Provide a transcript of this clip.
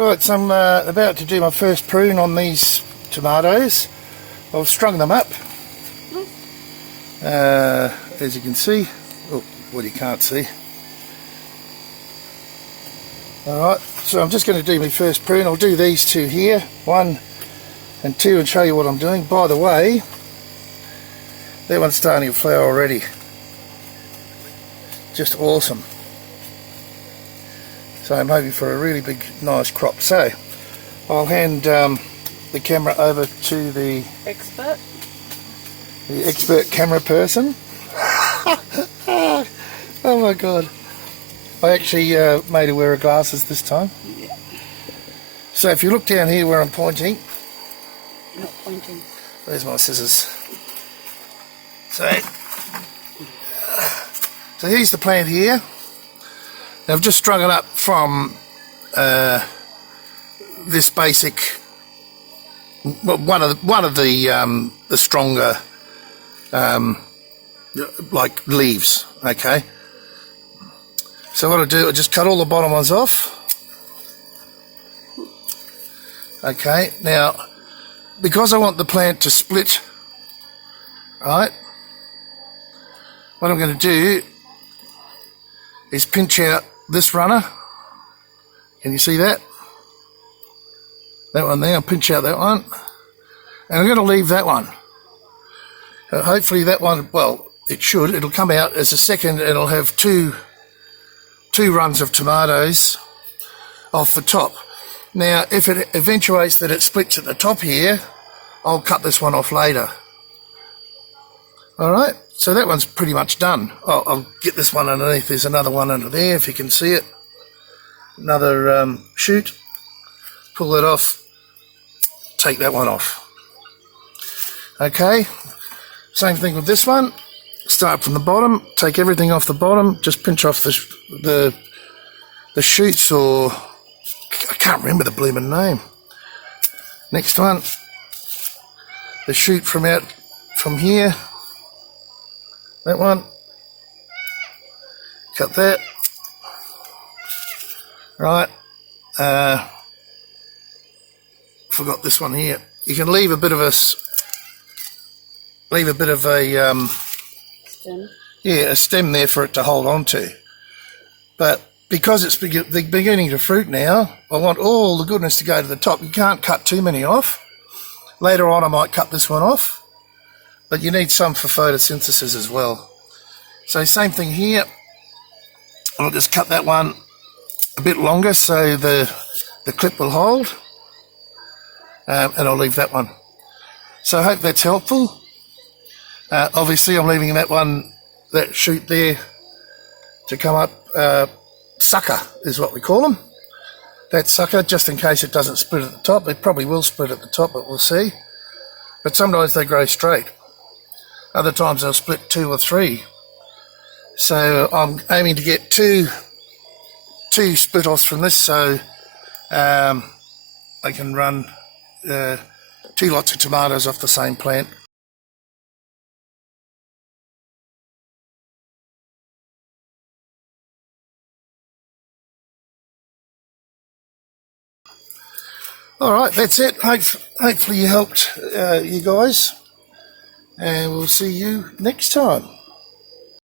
Right, so I'm about to do my first prune on these tomatoes. I've strung them up, as you can see. Oh, what you can't see. Alright, so I'm just going to do my first prune. I'll do these two here, 1 and 2, and show you what I'm doing. By the way, that one's starting to flower already. Just awesome. So I'm hoping for a really big, nice crop. So I'll hand the camera over to the expert camera person. Oh my god! I actually made her wear her glasses this time. Yeah. So if you look down here where I'm pointing, not pointing. There's my scissors. So here's the plant here. Now I've just strung it up from this basic, one of the stronger like leaves. Okay. So what I do, I just cut all the bottom ones off. Okay. Now, because I want the plant to split, right? What I'm going to do is pinch out this runner. Can you see that? That one there, I'll pinch out that one. And I'm going to leave that one. Hopefully that one, well, it'll come out as a second, and it'll have two runs of tomatoes off the top. Now, if it eventuates that it splits at the top here, I'll cut this one off later. Alright, so that one's pretty much done. I'll get this one underneath. There's another one under there, if you can see it. Another shoot. Pull it off. Take that one off. Okay, same thing with this one. Start from the bottom. Take everything off the bottom. Just pinch off the shoots, or I can't remember the blooming name. Next one. The shoot from here. That one. Cut that. Right. Forgot this one here. You can leave a bit of a Stem. Yeah, a stem there for it to hold on to. But because it's beginning to fruit now, I want all the goodness to go to the top. You can't cut too many off. Later on I might cut this one off, but you need some for photosynthesis as well. So same thing here. I'll just cut that one a bit longer so the clip will hold, and I'll leave that one. So I hope that's helpful. Obviously I'm leaving that shoot there to come up. Sucker is what we call them. That sucker, just in case it doesn't split at the top. It probably will split at the top, but we'll see. But sometimes they grow straight. Other times they'll split 2 or 3. So I'm aiming to get two split offs from this, so I can run 2 lots of tomatoes off the same plant. Alright, that's it. Hopefully you helped you guys, and we'll see you next time.